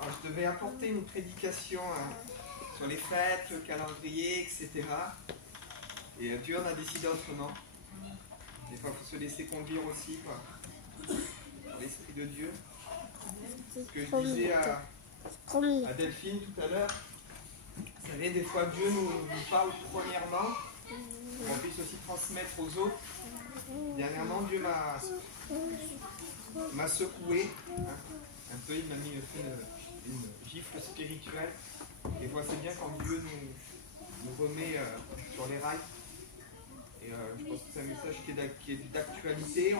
Alors, je devais apporter une prédication sur les fêtes, le calendrier, etc. Et Dieu en a décidé autrement. Des fois, il faut se laisser conduire aussi, quoi. Par l'Esprit de Dieu. Ce que je disais à Delphine tout à l'heure, vous savez, des fois, Dieu nous parle premièrement, pour qu'on puisse aussi transmettre aux autres. Dernièrement, Dieu m'a secoué, hein, un peu, il m'a mis une gifle spirituelle. Et voilà, c'est bien quand Dieu nous remet sur les rails. Et je pense que c'est un message qui est d'actualité.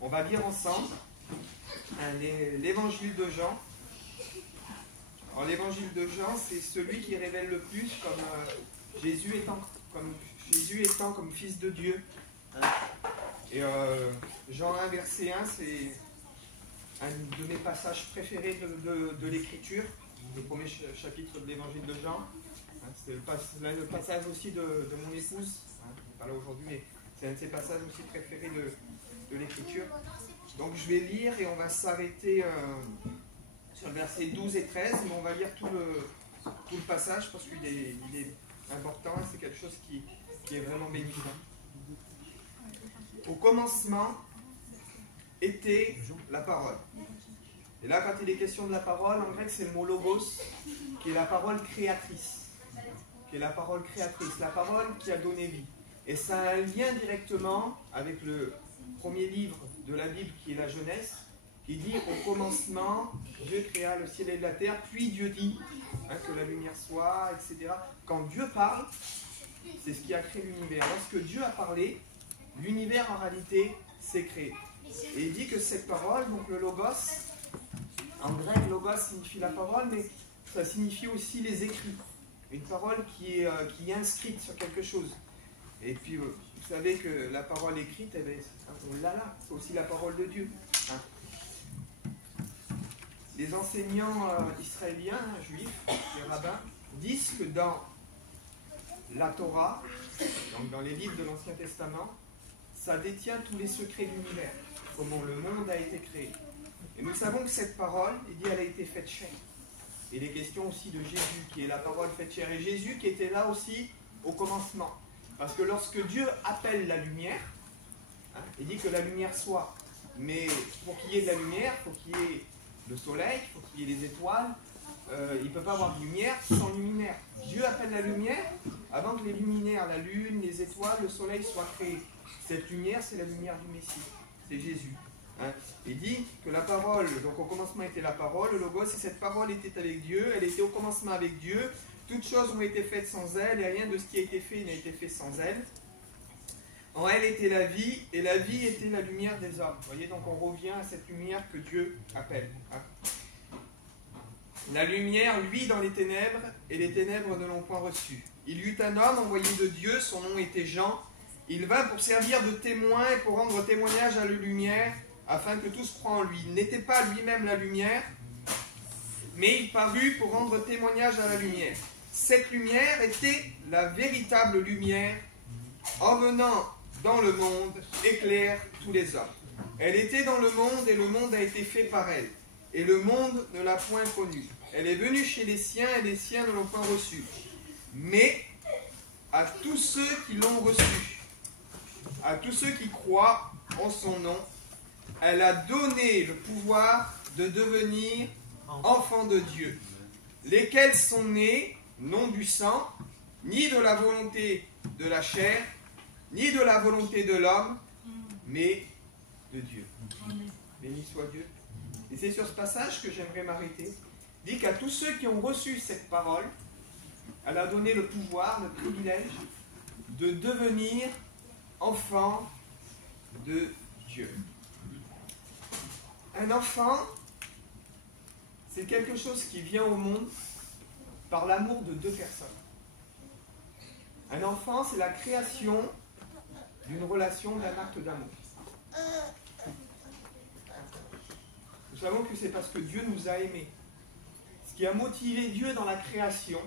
On va lire ensemble l'évangile de Jean. Alors, l'évangile de Jean, c'est celui qui révèle le plus comme Jésus étant comme fils de Dieu. Et Jean 1, verset 1, c'est un de mes passages préférés de l'Écriture, le premier chapitre de l'évangile de Jean. C'est le passage aussi de mon épouse, qui n'est pas là aujourd'hui, mais c'est un de ses passages aussi préférés de l'Écriture. Donc je vais lire et on va s'arrêter sur le verset 12 et 13, mais on va lire tout le passage parce qu'il est important et c'est quelque chose qui est vraiment bénéfique. Au commencement était la parole. Et là, quand il est question de la parole, en grec, c'est le mot logos, qui est la parole créatrice. La parole qui a donné vie. Et ça a un lien directement avec le premier livre de la Bible, qui est la Genèse, qui dit « Au commencement, Dieu créa le ciel et la terre, puis Dieu dit que la lumière soit, etc. » Quand Dieu parle, c'est ce qui a créé l'univers. Lorsque Dieu a parlé, l'univers en réalité s'est créé. Et il dit que cette parole, donc le logos, en grec, logos signifie la parole, mais ça signifie aussi les écrits. Une parole qui est inscrite sur quelque chose. Et puis, vous savez que la parole écrite, eh bien, on l'a là, c'est aussi la parole de Dieu. Hein. Les enseignants israéliens, juifs, les rabbins, disent que dans la Torah, donc dans les livres de l'Ancien Testament, ça détient tous les secrets de l'univers, comment le monde a été créé. Et nous savons que cette parole, il dit, elle a été faite chair. Et les questions aussi de Jésus, qui est la parole faite chair. Et Jésus qui était là aussi au commencement. Parce que lorsque Dieu appelle la lumière, hein, il dit que la lumière soit. Mais pour qu'il y ait de la lumière, il faut qu'il y ait le soleil, il faut qu'il y ait les étoiles. Il ne peut pas avoir de lumière sans luminaire. Dieu appelle la lumière avant que les luminaires, la lune, les étoiles, le soleil soient créés. Cette lumière, c'est la lumière du Messie. C'est Jésus. Hein. Il dit que la parole, donc au commencement était la parole, le logos, et cette parole était avec Dieu, elle était au commencement avec Dieu, toutes choses ont été faites sans elle, et rien de ce qui a été fait n'a été fait sans elle. En elle était la vie, et la vie était la lumière des hommes. Vous voyez, donc on revient à cette lumière que Dieu appelle. Hein. La lumière luit dans les ténèbres, et les ténèbres ne l'ont point reçue. Il y eut un homme envoyé de Dieu, son nom était Jean. Il vint pour servir de témoin et pour rendre témoignage à la lumière, afin que tous croient en lui. Il n'était pas lui-même la lumière, mais il parut pour rendre témoignage à la lumière. Cette lumière était la véritable lumière, emmenant dans le monde, éclaire tous les hommes. Elle était dans le monde et le monde a été fait par elle. Et le monde ne l'a point connue. Elle est venue chez les siens et les siens ne l'ont point reçue. Mais à tous ceux qui l'ont reçue, à tous ceux qui croient en son nom, elle a donné le pouvoir de devenir enfants de Dieu, lesquels sont nés, non du sang, ni de la volonté de la chair, ni de la volonté de l'homme, mais de Dieu. Béni soit Dieu. Et c'est sur ce passage que j'aimerais m'arrêter. Il dit qu'à tous ceux qui ont reçu cette parole, elle a donné le pouvoir, le privilège de devenir enfants de Dieu. Un enfant, c'est quelque chose qui vient au monde par l'amour de deux personnes. Un enfant, c'est la création d'une relation, d'un acte d'amour. Nous savons que c'est parce que Dieu nous a aimés. Ce qui a motivé Dieu dans la création,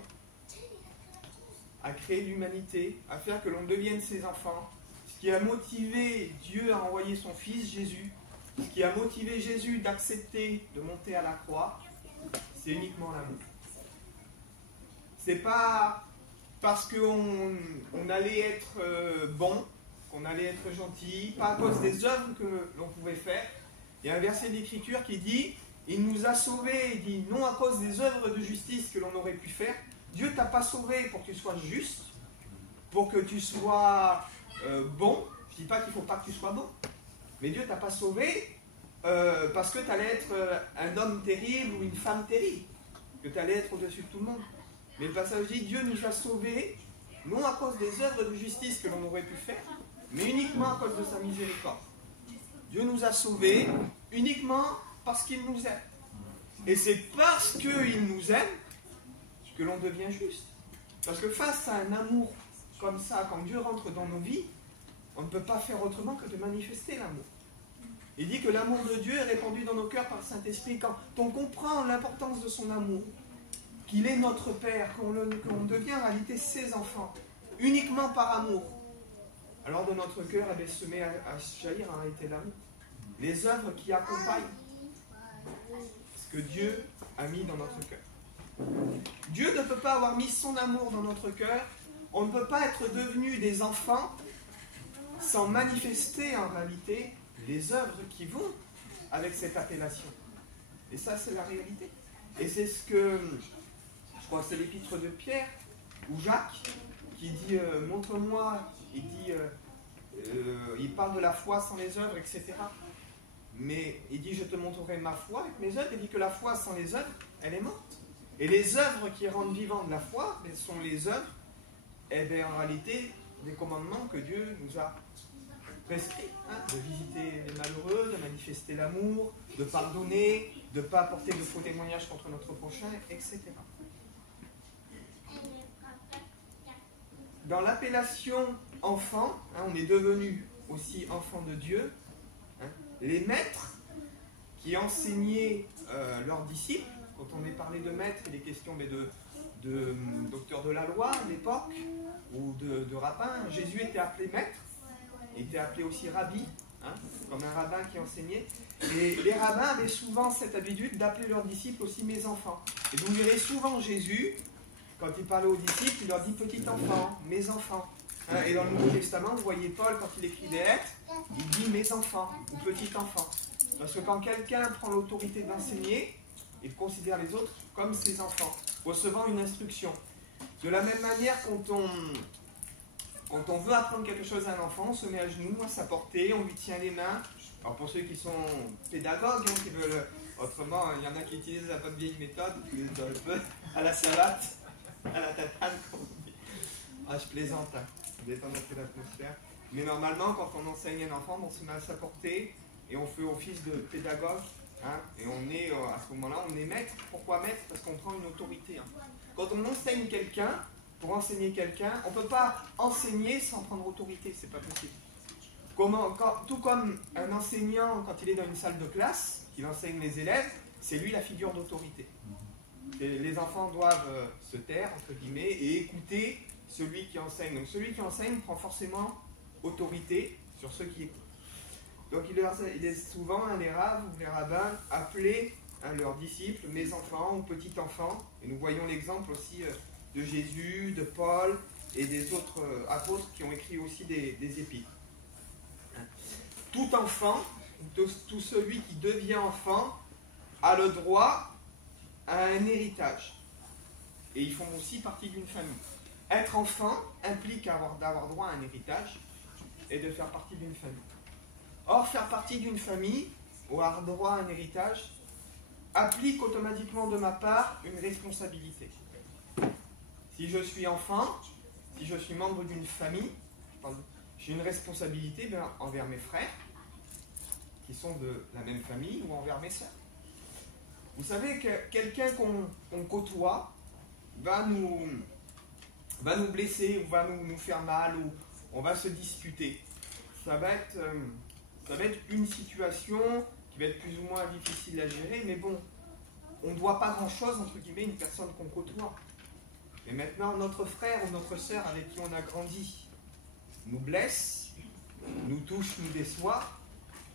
à créer l'humanité, à faire que l'on devienne ses enfants, ce qui a motivé Dieu à envoyer son Fils Jésus, ce qui a motivé Jésus d'accepter de monter à la croix, c'est uniquement l'amour. C'est pas parce qu'on allait être bon, qu'on allait être gentil, pas à cause des œuvres que l'on pouvait faire. Il y a un verset d'Écriture qui dit « Il nous a sauvés », il dit « non à cause des œuvres de justice que l'on aurait pu faire ». Dieu ne t'a pas sauvé pour que tu sois juste, pour que tu sois bon. Je ne dis pas qu'il ne faut pas que tu sois bon, mais Dieu ne t'a pas sauvé parce que tu allais être un homme terrible ou une femme terrible, que tu allais être au-dessus de tout le monde. Mais le passage dit, Dieu nous a sauvés, non à cause des œuvres de justice que l'on aurait pu faire, mais uniquement à cause de sa miséricorde. Dieu nous a sauvés uniquement parce qu'il nous aime. Et c'est parce qu'il nous aime que l'on devient juste. Parce que face à un amour comme ça, quand Dieu rentre dans nos vies, on ne peut pas faire autrement que de manifester l'amour. Il dit que l'amour de Dieu est répandu dans nos cœurs par le Saint-Esprit. Quand on comprend l'importance de son amour, qu'il est notre Père, qu'on devient en réalité ses enfants, uniquement par amour, alors de notre cœur, se met à jaillir en réalité l'amour. Les œuvres qui accompagnent ce que Dieu a mis dans notre cœur. Dieu ne peut pas avoir mis son amour dans notre cœur. On ne peut pas être devenu des enfants sans manifester en réalité les œuvres qui vont avec cette appellation. Et ça, c'est la réalité. Et c'est ce que, je crois que c'est l'épître de Pierre, ou Jacques, qui dit « montre-moi », il dit, il parle de la foi sans les œuvres, etc. Mais il dit « je te montrerai ma foi avec mes œuvres », il dit que la foi sans les œuvres, elle est morte. Et les œuvres qui rendent vivante la foi, sont les œuvres, en réalité, des commandements que Dieu nous a prescrits, de visiter les malheureux, de manifester l'amour, de pardonner, de ne pas apporter de faux témoignages contre notre prochain, etc. Dans l'appellation enfant, on est devenu aussi enfant de Dieu, les maîtres qui enseignaient leurs disciples, quand on est parlé de maîtres, il est question de docteurs de la loi à l'époque, ou de rabbins. Jésus était appelé maître, il était appelé aussi rabbi, comme un rabbin qui enseignait. Et les rabbins avaient souvent cette habitude d'appeler leurs disciples aussi mes enfants. Et vous verrez souvent Jésus, quand il parlait aux disciples, il leur dit petit enfant, mes enfants. Et dans le Nouveau Testament, vous voyez Paul, quand il écrit des lettres, il dit mes enfants, ou petit enfant. Parce que quand quelqu'un prend l'autorité d'enseigner, il considère les autres comme ses enfants, recevant une instruction. De la même manière, quand on veut apprendre quelque chose à un enfant, on se met à genoux, à sa portée, on lui tient les mains. Alors pour ceux qui sont pédagogues, qui veulent, autrement, il y en a qui utilisent la bonne vieille méthode, qui les donnent un peu à la salade, à la tatane, comme on dit. Je plaisante, ça détend un peu l'atmosphère. Mais normalement, quand on enseigne un enfant, on se met à sa portée et on fait office de pédagogue. Et on est, à ce moment-là, on est maître. Pourquoi maître? Parce qu'on prend une autorité. Quand on enseigne quelqu'un, pour enseigner quelqu'un, on ne peut pas enseigner sans prendre autorité, c'est pas possible. Tout comme un enseignant, quand il est dans une salle de classe, qu'il enseigne les élèves, c'est lui la figure d'autorité. Les enfants doivent se taire, entre guillemets, et écouter celui qui enseigne. Donc celui qui enseigne prend forcément autorité sur ceux qui écoutent. Donc il est souvent, les rabbins ou les rabbins, appelés leurs disciples, mes enfants ou petits enfants. Et nous voyons l'exemple aussi de Jésus, de Paul et des autres apôtres qui ont écrit aussi des épîtres. Tout enfant, tout celui qui devient enfant, a le droit à un héritage. Et ils font aussi partie d'une famille. Être enfant implique d'avoir droit à un héritage et de faire partie d'une famille. Or, faire partie d'une famille ou avoir droit à un héritage applique automatiquement de ma part une responsabilité. Si je suis enfant, si je suis membre d'une famille, j'ai une responsabilité envers mes frères, qui sont de la même famille, ou envers mes sœurs. Vous savez que quelqu'un qu'on côtoie va nous blesser, ou va nous faire mal, ou on va se disputer. Ça va être une situation qui va être plus ou moins difficile à gérer, mais bon, on ne doit pas grand-chose, entre guillemets, une personne qu'on côtoie. Mais maintenant, notre frère ou notre sœur avec qui on a grandi nous blesse, nous touche, nous déçoit,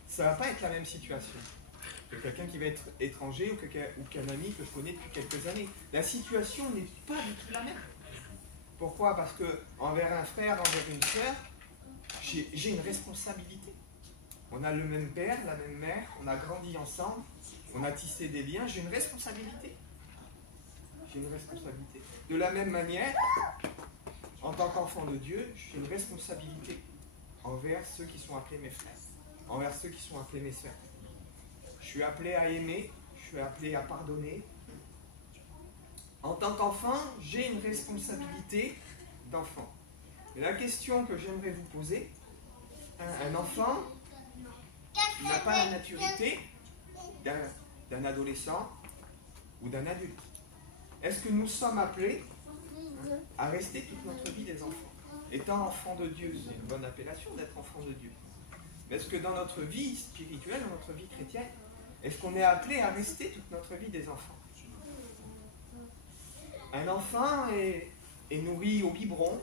ça ne va pas être la même situation que quelqu'un qui va être étranger ou qu'un ami que je connais depuis quelques années. La situation n'est pas du tout la même. Pourquoi? Parce que envers un frère, envers une sœur, j'ai une responsabilité. On a le même père, la même mère, on a grandi ensemble, on a tissé des liens, j'ai une responsabilité. J'ai une responsabilité. De la même manière, en tant qu'enfant de Dieu, j'ai une responsabilité envers ceux qui sont appelés mes frères, envers ceux qui sont appelés mes sœurs. Je suis appelé à aimer, je suis appelé à pardonner. En tant qu'enfant, j'ai une responsabilité d'enfant. Et la question que j'aimerais vous poser, un enfant n'a pas la maturité d'un adolescent ou d'un adulte. Est-ce que nous sommes appelés à rester toute notre vie des enfants? Étant enfant de Dieu, c'est une bonne appellation d'être enfant de Dieu. Mais est-ce que dans notre vie spirituelle, dans notre vie chrétienne, est-ce qu'on est appelé à rester toute notre vie des enfants? Un enfant est nourri au biberon.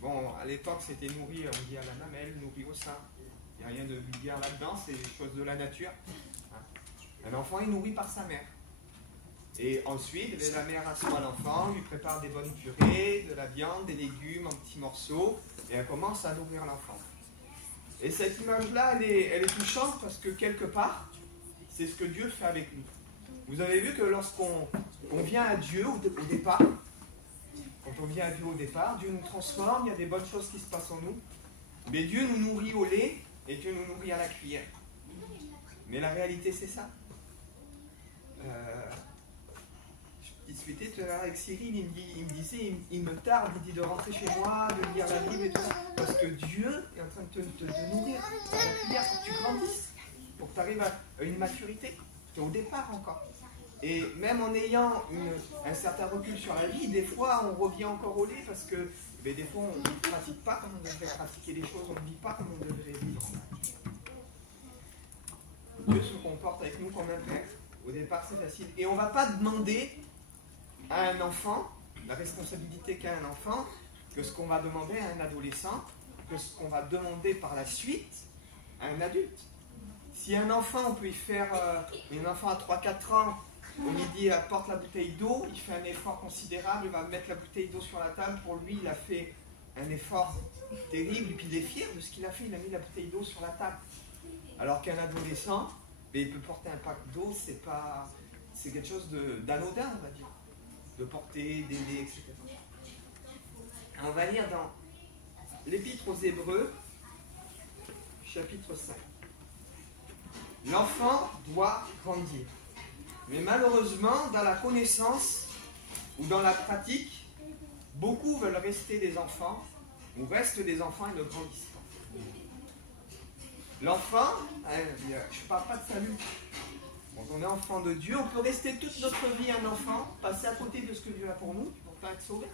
Bon, à l'époque, c'était nourri, on dit à la mamelle, nourri au sein. Il n'y a rien de vulgaire là-dedans, c'est des choses de la nature. Un enfant est nourri par sa mère. Et ensuite, la mère assoit l'enfant, lui prépare des bonnes purées, de la viande, des légumes en petits morceaux, et elle commence à nourrir l'enfant. Et cette image-là, elle est touchante parce que quelque part, c'est ce que Dieu fait avec nous. Vous avez vu que lorsqu'on vient à Dieu au départ, quand on vient à Dieu au départ, Dieu nous transforme, il y a des bonnes choses qui se passent en nous, mais Dieu nous nourrit au lait et Dieu nous nourrit à la cuillère. Mais la réalité, c'est ça. Je discutais tout à l'heure avec Cyril, il me disait, il me tarde, il dit de rentrer chez moi, de lire la Bible et tout ça, parce que Dieu est en train de te nourrir à la cuillère pour que tu grandisses, pour que tu arrives à une maturité. Tu es au départ encore. Et même en ayant un certain recul sur la vie, des fois on revient encore au lait parce que des fois on ne pratique pas comme on devrait pratiquer les choses, on ne vit pas comme on devrait vivre. Dieu se comporte avec nous comme un père. Au départ c'est facile. Et on ne va pas demander à un enfant la responsabilité qu'a un enfant que ce qu'on va demander à un adolescent, que ce qu'on va demander par la suite à un adulte. Si un enfant, on peut y faire, un enfant à 3-4 ans, au midi, il apporte la bouteille d'eau, il fait un effort considérable, il va mettre la bouteille d'eau sur la table, pour lui, il a fait un effort terrible, et puis il est fier de ce qu'il a fait, il a mis la bouteille d'eau sur la table. Alors qu'un adolescent, il peut porter un pack d'eau, c'est quelque chose d'anodin, on va dire, de porter, d'aider, etc. On va lire dans l'Épître aux Hébreux, chapitre 5. L'enfant doit grandir. Mais malheureusement, dans la connaissance ou dans la pratique, beaucoup veulent rester des enfants ou restent des enfants et ne grandissent pas. L'enfant, je ne parle pas de salut. Quand on est enfant de Dieu, on peut rester toute notre vie un enfant, passer à côté de ce que Dieu a pour nous, pour pas être sauvé.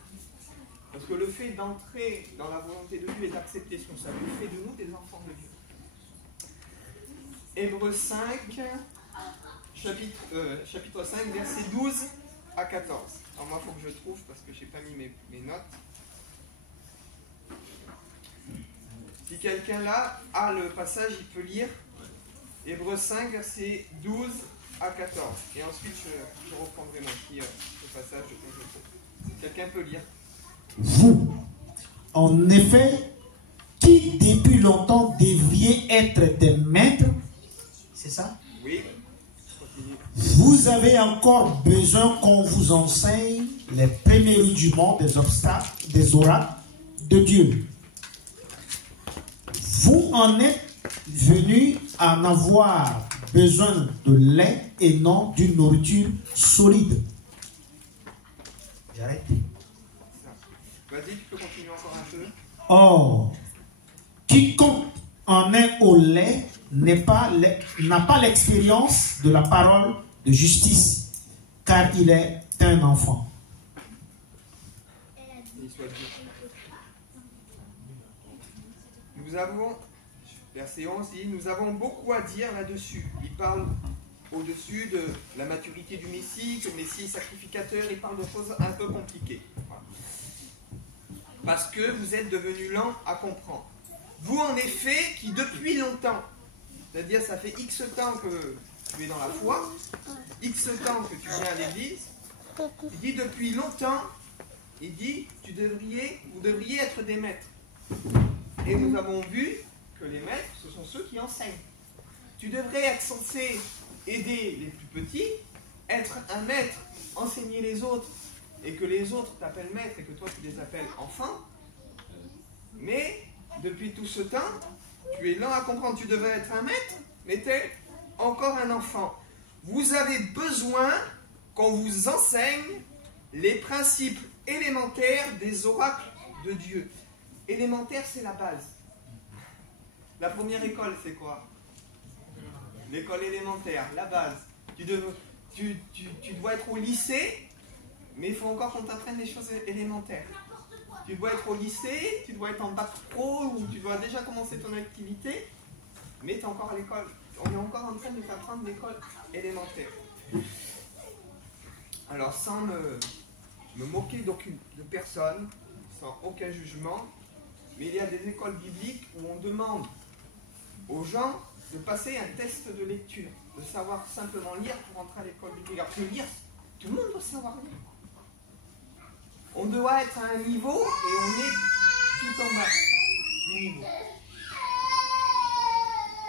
Parce que le fait d'entrer dans la volonté de Dieu et d'accepter son salut fait de nous des enfants de Dieu. Hébreux 5, chapitre 5, versets 12 à 14. Alors moi, il faut que je trouve parce que je n'ai pas mis mes notes. Si quelqu'un là a le passage, il peut lire Hébreux 5, versets 12 à 14. Et ensuite, je reprendrai moi aussi ce passage quand je trouve. Quelqu'un peut lire. Vous, en effet, qui depuis longtemps devriez être des maîtres, c'est ça? Oui. Continue. Vous avez encore besoin qu'on vous enseigne les premiers rudiments des obstacles, des oracles de Dieu. Vous en êtes venus à en avoir besoin de lait et non d'une nourriture solide. J'arrête. Vas-y, tu peux continuer encore un peu. Or, quiconque en est au lait n'a pas l'expérience de la parole de justice, car il est un enfant. Nous avons, verset 11, dit, nous avons beaucoup à dire là-dessus. Il parle au-dessus de la maturité du Messie, que le Messie est sacrificateur, il parle de choses un peu compliquées. Voilà. Parce que vous êtes devenus lents à comprendre. Vous, en effet, qui depuis longtemps C'est-à-dire, ça fait X temps que tu es dans la foi, X temps que tu viens à l'église. Il dit depuis longtemps, il dit, vous devriez être des maîtres. Et nous avons vu que les maîtres, ce sont ceux qui enseignent. Tu devrais être censé aider les plus petits, être un maître, enseigner les autres, et que les autres t'appellent maître et que toi tu les appelles enfants. Mais depuis tout ce temps, tu es lent à comprendre, tu devrais être un maître, mais tu es encore un enfant. Vous avez besoin qu'on vous enseigne les principes élémentaires des oracles de Dieu. Élémentaire, c'est la base. La première école, c'est quoi? L'école élémentaire, la base. Tu dois être au lycée, mais il faut encore qu'on t'apprenne des choses élémentaires. Tu dois être au lycée, tu dois être en bac pro, ou tu dois déjà commencer ton activité, mais tu es encore à l'école. On est encore en train de t'apprendre l'école élémentaire. Alors, sans me moquer de personne, sans aucun jugement, mais il y a des écoles bibliques où on demande aux gens de passer un test de lecture, de savoir simplement lire pour entrer à l'école biblique. Alors que lire, tout le monde doit savoir lire. On doit être à un niveau et on est tout en bas du niveau.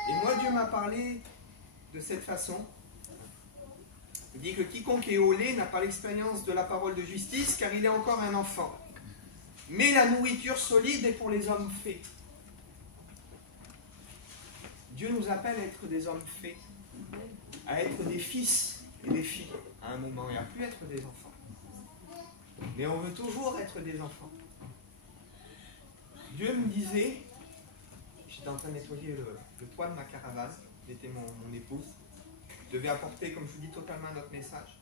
Et moi, Dieu m'a parlé de cette façon. Il dit que quiconque est au lait n'a pas l'expérience de la parole de justice, car il est encore un enfant. Mais la nourriture solide est pour les hommes faits. Dieu nous appelle à être des hommes faits, à être des fils et des filles à un moment, et à plus être des enfants. Mais on veut toujours être des enfants. Dieu me disait, j'étais en train de nettoyer le toit de ma caravane, c'était mon épouse, je devais apporter, comme je vous dis, totalement notre message.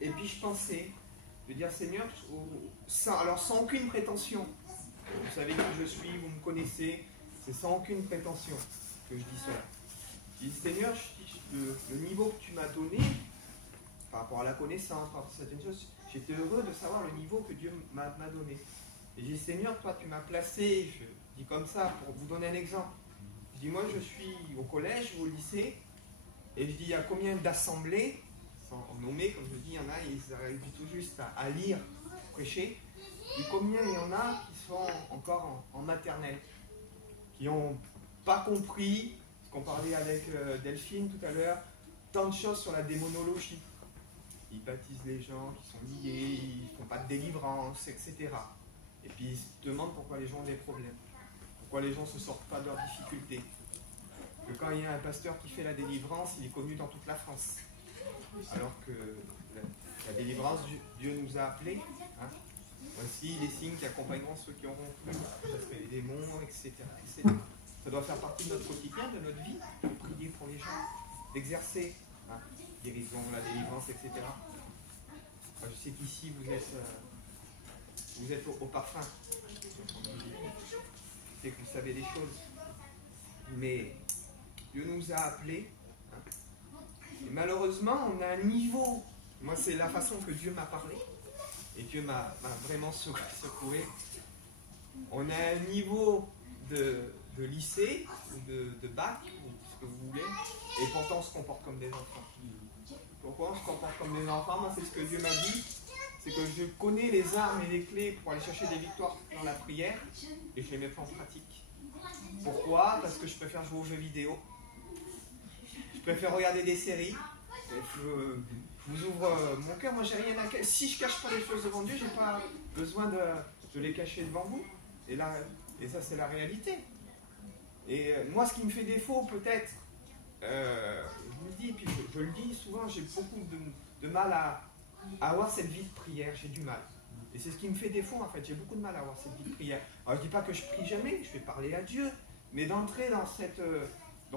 Et puis je pensais, de dire Seigneur, sans aucune prétention, vous savez qui je suis, vous me connaissez, c'est sans aucune prétention que je dis cela. Je dis Seigneur, le niveau que tu m'as donné, par rapport à la connaissance, par rapport à certaines choses, j'étais heureux de savoir le niveau que Dieu m'a donné. Et je dis Seigneur, toi tu m'as placé, je dis comme ça, pour vous donner un exemple. Je dis moi je suis au collège ou au lycée, et je dis il y a combien d'assemblées, sans nommer, comme je dis, il y en a, ils arrivent tout juste à lire, prêcher. Et combien il y en a qui sont encore en maternelle, qui n'ont pas compris, ce qu'on parlait avec Delphine tout à l'heure, tant de choses sur la démonologie. Ils baptisent les gens qui sont liés, ils ne font pas de délivrance, etc. Et puis ils se demandent pourquoi les gens ont des problèmes, pourquoi les gens ne se sortent pas de leurs difficultés. Que quand il y a un pasteur qui fait la délivrance, il est connu dans toute la France. Alors que la délivrance, Dieu nous a appelés. Hein. Voici les signes qui accompagneront ceux qui auront cru, chasser les démons, etc., etc. Ça doit faire partie de notre quotidien, de notre vie, de prier pour les gens, d'exercer guérison, la délivrance, etc. Enfin, je sais qu'ici vous êtes au parfum. Je sais que vous savez des choses. Mais Dieu nous a appelés. Et malheureusement, on a un niveau. Moi, c'est la façon que Dieu m'a parlé. Et Dieu m'a vraiment secoué. On a un niveau de lycée, ou de bac, ou ce que vous voulez, et pourtant on se comporte comme des enfants. Pourquoi on se comporte comme des enfants? Moi, c'est ce que Dieu m'a dit. C'est que je connais les armes et les clés pour aller chercher des victoires dans la prière, et je les mets pas en pratique. Pourquoi? Parce que je préfère jouer aux jeux vidéo. Je préfère regarder des séries. Je vous ouvre mon cœur. Moi, j'ai rien à cacher. Si je cache pas les choses devant Dieu, j'ai pas besoin de les cacher devant vous. Et ça, c'est la réalité. Et moi, ce qui me fait défaut, peut-être, je vous le dis, puis je le dis souvent, j'ai beaucoup de mal à avoir cette vie de prière. J'ai du mal. Et c'est ce qui me fait défaut, en fait. J'ai beaucoup de mal à avoir cette vie de prière. Alors, je ne dis pas que je prie jamais, je vais parler à Dieu. Mais d'entrer dans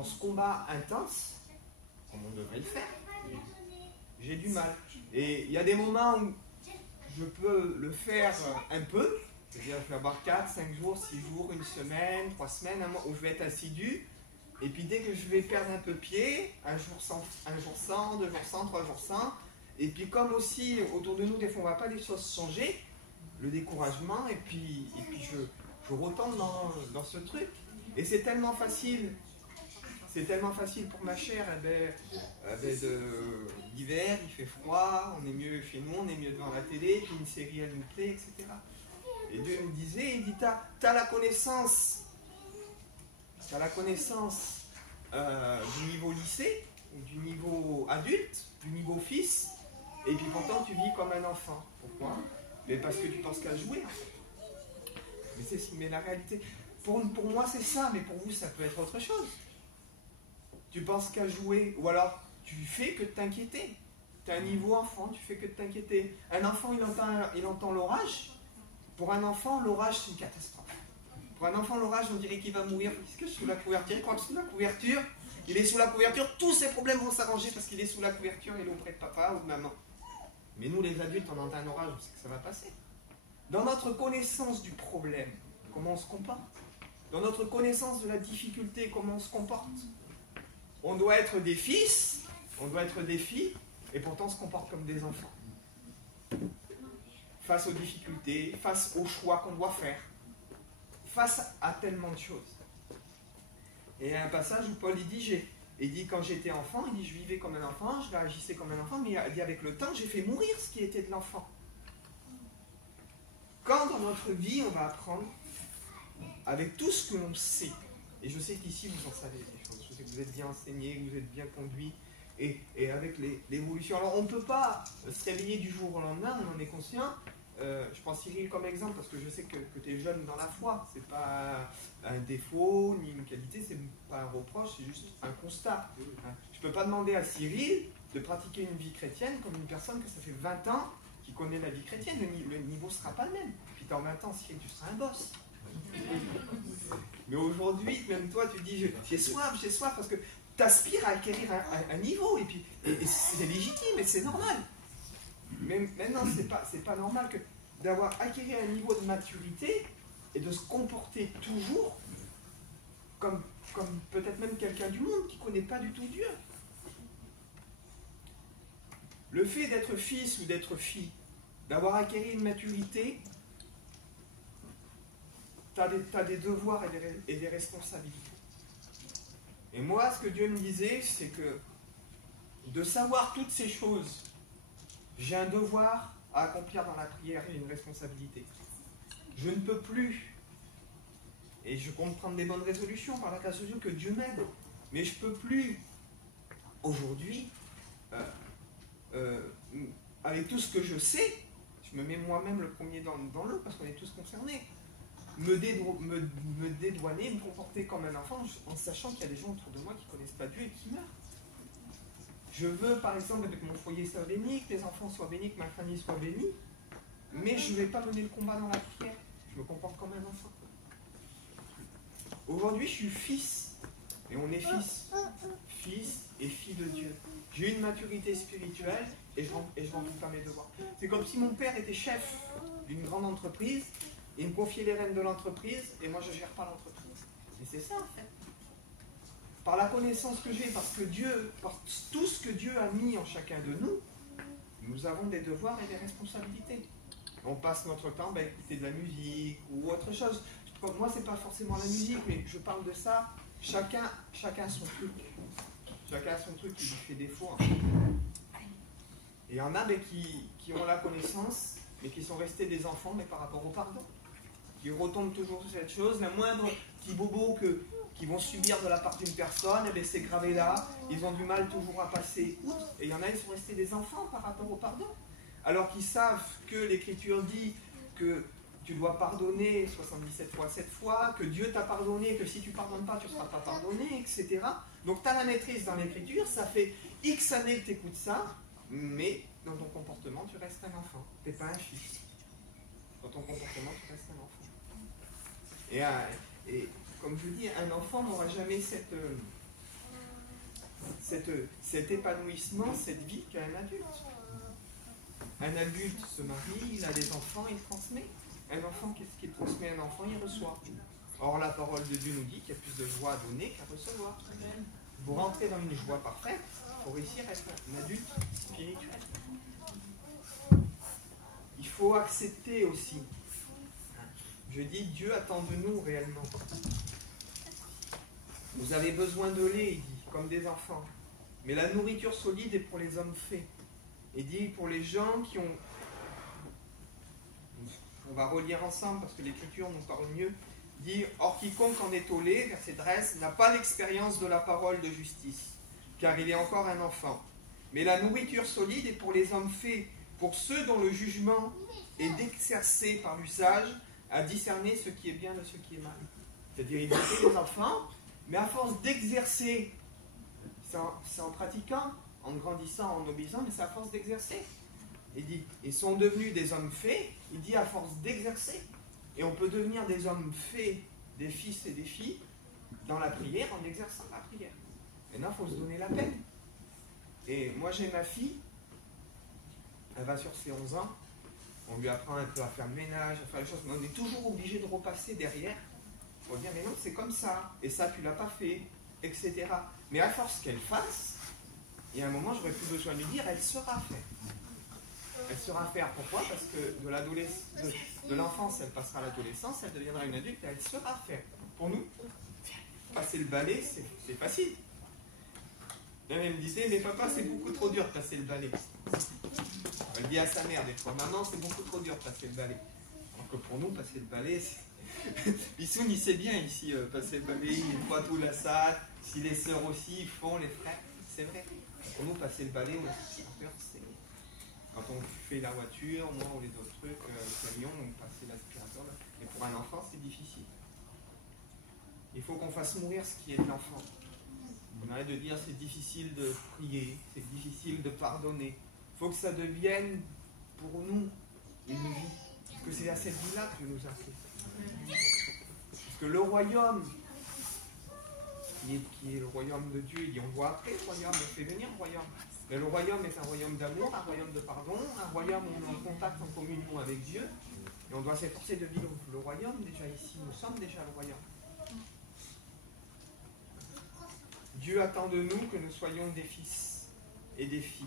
ce combat intense, comme on devrait le faire, j'ai du mal. Et il y a des moments où je peux le faire un peu, c'est-à-dire je vais avoir 4, 5 jours, 6 jours, 1 semaine, 3 semaines, un mois, où je vais être assidu. Et puis dès que je vais perdre un peu pied, un jour sans, 2 jours sans, 3 jours sans, et puis comme aussi autour de nous, des fois on ne voit pas les choses changer, le découragement, et puis je retombe dans ce truc. Et c'est tellement facile C'est tellement facile pour ma chair, l'hiver, il fait froid, on est mieux chez nous, on est mieux devant la télé, puis une série, elle nous plaît, etc. Et Dieu me disait, il dit, t'as la connaissance, du niveau lycée, ou du niveau adulte, du niveau fils, et puis pourtant tu vis comme un enfant. Pourquoi? Mais parce que tu penses qu'à jouer. Mais la réalité, pour moi c'est ça, mais pour vous ça peut être autre chose. Tu penses qu'à jouer, ou alors tu fais que de t'inquiéter. Tu as un niveau enfant, tu fais que de t'inquiéter. Un enfant, il entend l'orage. Pour un enfant, l'orage, c'est une catastrophe. Pour un enfant, l'orage, on dirait qu'il va mourir. Qu'est-ce que sous la couverture? Il croit que sous la couverture, il est sous la couverture, tous ses problèmes vont s'arranger parce qu'il est sous la couverture, il est auprès de papa ou de maman. Mais nous, les adultes, on entend un orage, on sait que ça va passer. Dans notre connaissance du problème, comment on se comporte? Dans notre connaissance de la difficulté, comment on se comporte? On doit être des fils, on doit être des filles, et pourtant on se comporte comme des enfants. Face aux difficultés, face aux choix qu'on doit faire, face à tellement de choses. Et il y a un passage où Paul il dit quand j'étais enfant, il dit je vivais comme un enfant, je réagissais comme un enfant, mais il dit avec le temps j'ai fait mourir ce qui était de l'enfant. Quand dans notre vie on va apprendre, avec tout ce que l'on sait, et je sais qu'ici vous en savez des choses, je sais que vous êtes bien enseigné, que vous êtes bien conduit, et avec l'évolution. Alors on ne peut pas se réveiller du jour au lendemain, on en est conscient. Je prends Cyril comme exemple parce que je sais que tu es jeune dans la foi. C'est pas un défaut ni une qualité, c'est pas un reproche, c'est juste un constat. Je peux pas demander à Cyril de pratiquer une vie chrétienne comme une personne que ça fait 20 ans qui connaît la vie chrétienne. Le niveau sera pas le même. Puis dans 20 ans, Cyril, tu seras un boss. Mais aujourd'hui, même toi, tu dis j'ai soif parce que tu aspires à acquérir un niveau et puis et c'est légitime et c'est normal. Mais maintenant, c'est pas normal d'avoir acquis un niveau de maturité et de se comporter toujours comme peut-être même quelqu'un du monde qui ne connaît pas du tout Dieu. Le fait d'être fils ou d'être fille, d'avoir acquis une maturité, tu as des devoirs et des responsabilités. Et moi, ce que Dieu me disait, c'est que de savoir toutes ces choses, j'ai un devoir à accomplir dans la prière et une responsabilité. Je ne peux plus, et je compte prendre des bonnes résolutions par la grâce de Dieu, que Dieu m'aide, mais je ne peux plus, aujourd'hui, avec tout ce que je sais, je me mets moi-même le premier dans l'eau, parce qu'on est tous concernés, me dédouaner, me comporter comme un enfant, en sachant qu'il y a des gens autour de moi qui ne connaissent pas Dieu et qui meurent. Je veux, par exemple, que mon foyer soit béni, que les enfants soient bénis, que ma famille soit bénie, mais je ne vais pas mener le combat dans la prière. Je me comporte comme un enfant. Aujourd'hui, je suis fils, et on est fils et fille de Dieu. J'ai une maturité spirituelle, et je remplis pas mes devoirs. C'est comme si mon père était chef d'une grande entreprise, et il me confiait les rênes de l'entreprise, et moi je ne gère pas l'entreprise. Mais c'est ça, en fait. Par la connaissance que j'ai, par tout ce que Dieu a mis en chacun de nous, nous avons des devoirs et des responsabilités. On passe notre temps à écouter de la musique ou autre chose. Moi, c'est pas forcément la musique, mais je parle de ça. Chacun son truc. Chacun son truc qui lui fait défaut. Et il y en a qui ont la connaissance, mais qui sont restés des enfants, mais par rapport au pardon. Qui retombent toujours sur cette chose. La moindre petit bobo qui vont subir de la part d'une personne, et bien c'est gravé là, ils ont du mal toujours à passer outre. Et il y en a, ils sont restés des enfants par rapport au pardon. Alors qu'ils savent que l'Écriture dit que tu dois pardonner 77 fois 7 fois, que Dieu t'a pardonné, que si tu ne pardonnes pas, tu ne seras pas pardonné, etc. Donc tu as la maîtrise dans l'Écriture, ça fait X années que tu écoutes ça, mais dans ton comportement, tu restes un enfant. Tu n'es pas un fils. Dans ton comportement, tu restes un enfant. Et comme je dis, un enfant n'aura jamais cet épanouissement, cette vie qu'un adulte. Un adulte se marie, il a des enfants, il transmet. Un enfant, qu'est-ce qu'il transmet? Un enfant, il reçoit. Or, la parole de Dieu nous dit qu'il y a plus de joie à donner qu'à recevoir. Pour rentrer dans une joie parfaite, il faut réussir à être un adulte spirituel. Il faut accepter aussi. Je dis, Dieu attend de nous réellement Vous avez besoin de lait, il dit, comme des enfants. Mais la nourriture solide est pour les hommes faits. Il dit pour les gens qui ont... On va relire ensemble parce que l'Écriture nous parle mieux. Il dit, or quiconque en est au lait, verset 13, n'a pas l'expérience de la parole de justice, car il est encore un enfant. Mais la nourriture solide est pour les hommes faits, pour ceux dont le jugement est d'exercer par l'usage à discerner ce qui est bien de ce qui est mal. C'est-à-dire, ils étaient des enfants, mais à force d'exercer, c'est en pratiquant, en grandissant, en obéissant, mais c'est à force d'exercer. Il dit, ils sont devenus des hommes faits, il dit à force d'exercer. Et on peut devenir des hommes faits, des fils et des filles, dans la prière, en exerçant la prière. Maintenant, il faut se donner la peine. Et moi, j'ai ma fille, elle va sur ses 11 ans, on lui apprend un peu à faire le ménage, à faire les choses, mais on est toujours obligé de repasser derrière pour dire, mais non, c'est comme ça, et ça, tu l'as pas fait, etc. Mais à force qu'elle fasse, il y a un moment, j'aurais plus besoin de lui dire, elle sera faite. Elle sera faire. Pourquoi? Parce que de l'enfance, elle passera à l'adolescence, elle deviendra une adulte et elle sera faite. Pour nous, passer le balai, c'est facile. Même elle me disait, mais papa, c'est beaucoup trop dur de passer le balai. Elle dit à sa mère des fois, maman, c'est beaucoup trop dur de passer le balai. Alors que pour nous, passer le balai, Bissoun, il sait bien ici, passer le balai, il voit tout la salle, si les sœurs aussi font, les frères, c'est vrai. Pour nous, passer le balai, c'est quand on fait la voiture, moi, ou les autres trucs, le camion, on passe l'aspirateur. Mais pour un enfant, c'est difficile. Il faut qu'on fasse mourir ce qui est de l'enfant. On arrête de dire c'est difficile de prier, c'est difficile de pardonner. Il faut que ça devienne pour nous une vie. Parce que c'est à cette vie-là que Dieu nous a fait. Parce que le royaume, qui est le royaume de Dieu, il dit on voit après le royaume, on fait venir le royaume. Mais le royaume est un royaume d'amour, un royaume de pardon, un royaume où on est en contact, en communion avec Dieu. Et on doit s'efforcer de vivre le royaume déjà ici. Nous sommes déjà le royaume. Dieu attend de nous que nous soyons des fils et des filles.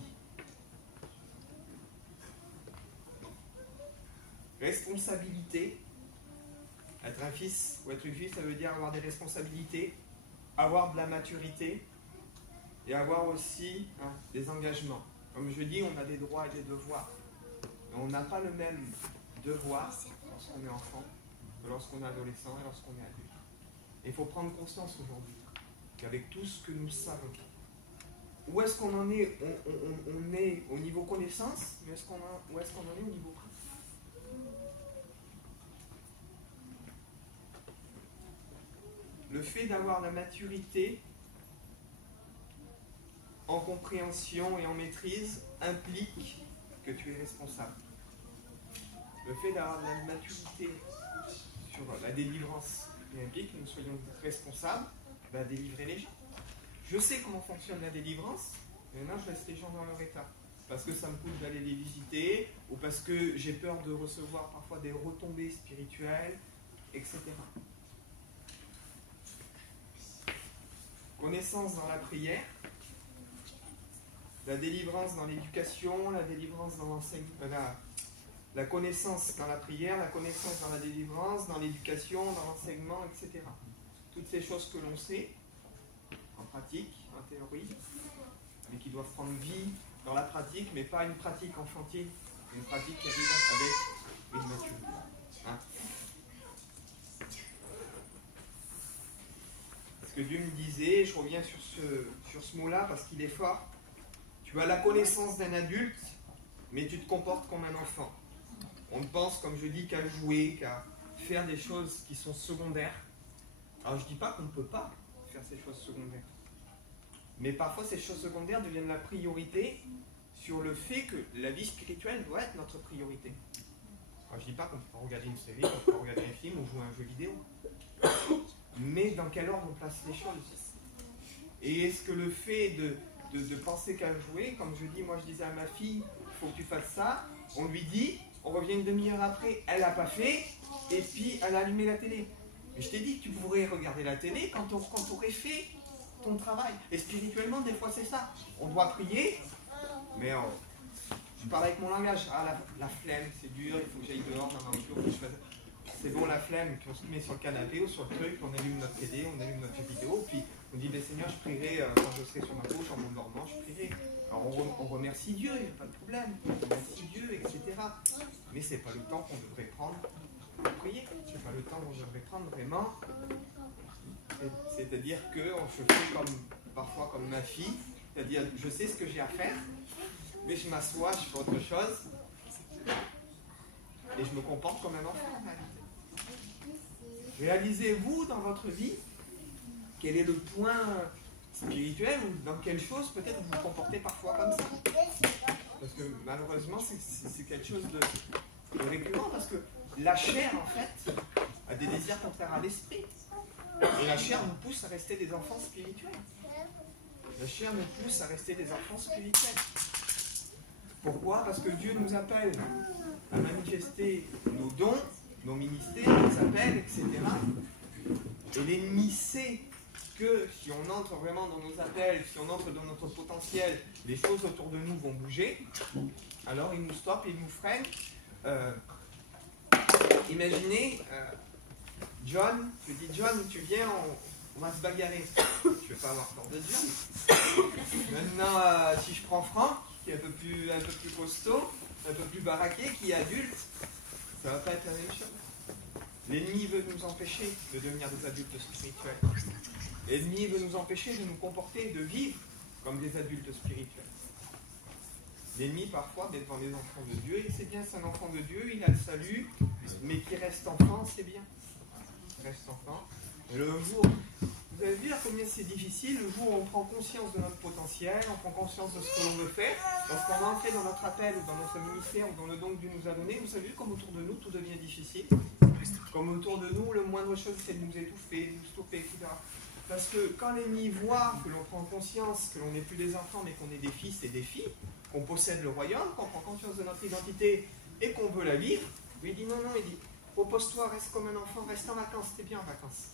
Responsabilité. Être un fils ou être une fille, ça veut dire avoir des responsabilités, avoir de la maturité et avoir aussi des engagements. Comme je dis, on a des droits et des devoirs. Et on n'a pas le même devoir lorsqu'on est enfant que lorsqu'on est adolescent et lorsqu'on est adulte. Et il faut prendre conscience aujourd'hui qu'avec tout ce que nous savons, où est-ce qu'on en est? On est au niveau connaissance, mais où est-ce qu'on en est au niveau pratique? Le fait d'avoir la maturité en compréhension et en maîtrise implique que tu es responsable. Le fait d'avoir la maturité sur la délivrance implique que nous soyons responsables à délivrer les gens. Je sais comment fonctionne la délivrance, mais maintenant je laisse les gens dans leur état. Parce que ça me coûte d'aller les visiter, ou parce que j'ai peur de recevoir parfois des retombées spirituelles, etc. Connaissance dans la prière, la délivrance dans l'éducation, la délivrance dans l'enseignement, la connaissance dans la prière, la connaissance dans la délivrance, dans l'éducation, dans l'enseignement, etc. Toutes ces choses que l'on sait, en pratique, en théorie, mais qui doivent prendre vie dans la pratique, mais pas une pratique enfantine, une pratique qui arrive avec une maturité. Ce que Dieu me disait, je reviens sur ce mot-là parce qu'il est fort. Tu as la connaissance d'un adulte, mais tu te comportes comme un enfant. On ne pense, comme je dis, qu'à jouer, qu'à faire des choses qui sont secondaires. Alors je ne dis pas qu'on ne peut pas faire ces choses secondaires. Mais parfois ces choses secondaires deviennent la priorité sur le fait que la vie spirituelle doit être notre priorité. Alors je ne dis pas qu'on peut pas regarder une série, qu'on peut pas regarder un film ou jouer à un jeu vidéo. Mais dans quel ordre on place les choses? Et est-ce que le fait de penser qu'à jouer, comme je dis, moi je disais à ma fille, il faut que tu fasses ça, on lui dit, on revient une demi-heure après, elle n'a pas fait, et puis elle a allumé la télé. Mais je t'ai dit que tu pourrais regarder la télé quand tu aurais fait ton travail. Et spirituellement, des fois c'est ça. On doit prier, mais je parle avec mon langage. Ah, la flemme, c'est dur, il faut que j'aille dehors, dans ma voiture, il faut que je fasse... c'est bon la flemme, puis on se met sur le canapé ou sur le truc, on allume notre télé, on allume notre vidéo, puis on dit, Seigneur, je prierai quand je serai sur ma couche, en m'endormant, je prierai. Alors on remercie Dieu, il n'y a pas de problème, on remercie Dieu, etc. Mais c'est pas le temps qu'on devrait prendre pour prier, c'est pas le temps qu'on devrait prendre vraiment. C'est-à-dire qu'on se fait parfois comme ma fille, c'est-à-dire je sais ce que j'ai à faire, mais je m'assois, je fais autre chose, et je me comporte comme un enfant en réalité. Réalisez-vous dans votre vie quel est le point spirituel ou dans quelle chose peut-être vous vous comportez parfois comme ça. Parce que malheureusement c'est quelque chose de récurrent, parce que la chair en fait a des désirs contraires à l'esprit. Et la chair nous pousse à rester des enfants spirituels. La chair nous pousse à rester des enfants spirituels. Pourquoi? Parce que Dieu nous appelle à manifester nos dons, nos ministères, nos appels, etc. Et l'ennemi sait que si on entre vraiment dans nos appels, si on entre dans notre potentiel, les choses autour de nous vont bouger. Alors il nous stoppe, il nous freine. Imaginez, John, je dis John, tu viens, on va se bagarrer. Je ne vais pas avoir peur de John. Maintenant, si je prends Franck, qui est un peu plus costaud, un peu plus baraqué, qui est adulte, ça ne va pas être la même chose. L'ennemi veut nous empêcher de devenir des adultes spirituels. L'ennemi veut nous empêcher de nous comporter, de vivre comme des adultes spirituels. L'ennemi, parfois, devant les enfants de Dieu, et c'est bien, c'est un enfant de Dieu, il a le salut, mais qui reste enfant, c'est bien. Il reste enfant. Et le jour, vous avez vu à combien c'est difficile, le jour où on prend conscience de notre potentiel, on prend conscience de ce que l'on veut faire, lorsqu'on va entrer dans notre appel, ou dans notre ministère, ou dans le don que Dieu nous a donné, vous avez vu comme autour de nous, tout devient difficile. Comme autour de nous, le moindre chose, c'est de nous étouffer, de nous stopper, etc. Parce que quand l'ennemi voit que l'on prend conscience que l'on n'est plus des enfants, mais qu'on est des fils et des filles, qu'on possède le royaume, qu'on prend conscience de notre identité et qu'on veut la vivre, il dit non, il dit repose-toi, reste comme un enfant, reste en vacances, t'es bien en vacances.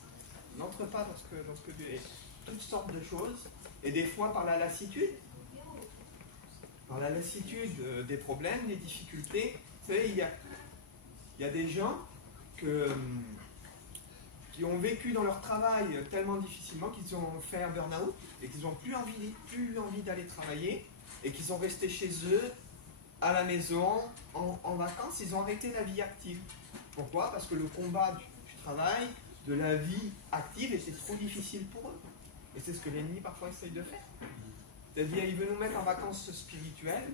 N'entre pas dans ce que Dieu est. Toutes sortes de choses, et des fois par la lassitude des problèmes, des difficultés. Vous savez, il y a des gens qui ont vécu dans leur travail tellement difficilement qu'ils ont fait un burn-out et qu'ils n'ont plus envie d'aller travailler et qu'ils sont restés chez eux, à la maison, en vacances, ils ont arrêté la vie active. Pourquoi? Parce que le combat du travail, de la vie active, était trop difficile pour eux. Et c'est ce que l'ennemi parfois essaye de faire. C'est-à-dire, il veut nous mettre en vacances spirituelles,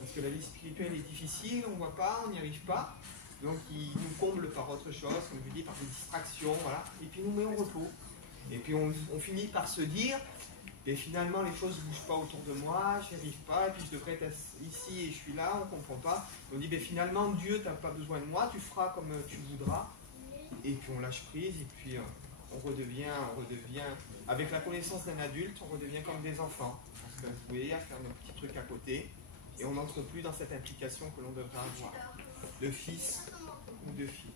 parce que la vie spirituelle est difficile, on ne voit pas, on n'y arrive pas. Donc il nous comble par autre chose, comme je dis, par des distractions, voilà. Et puis il nous met au repos. Et puis on finit par se dire, et finalement les choses ne bougent pas autour de moi, je n'y arrive pas, et puis je devrais être ici et je suis là, on ne comprend pas. On dit, mais finalement Dieu, tu n'as pas besoin de moi, tu feras comme tu voudras. Et puis on lâche prise, et puis on redevient, avec la connaissance d'un adulte, on redevient comme des enfants. Parce que vous voyez, à faire nos petits trucs à côté, et on n'entre plus dans cette implication que l'on devrait avoir, de fils ou de fille.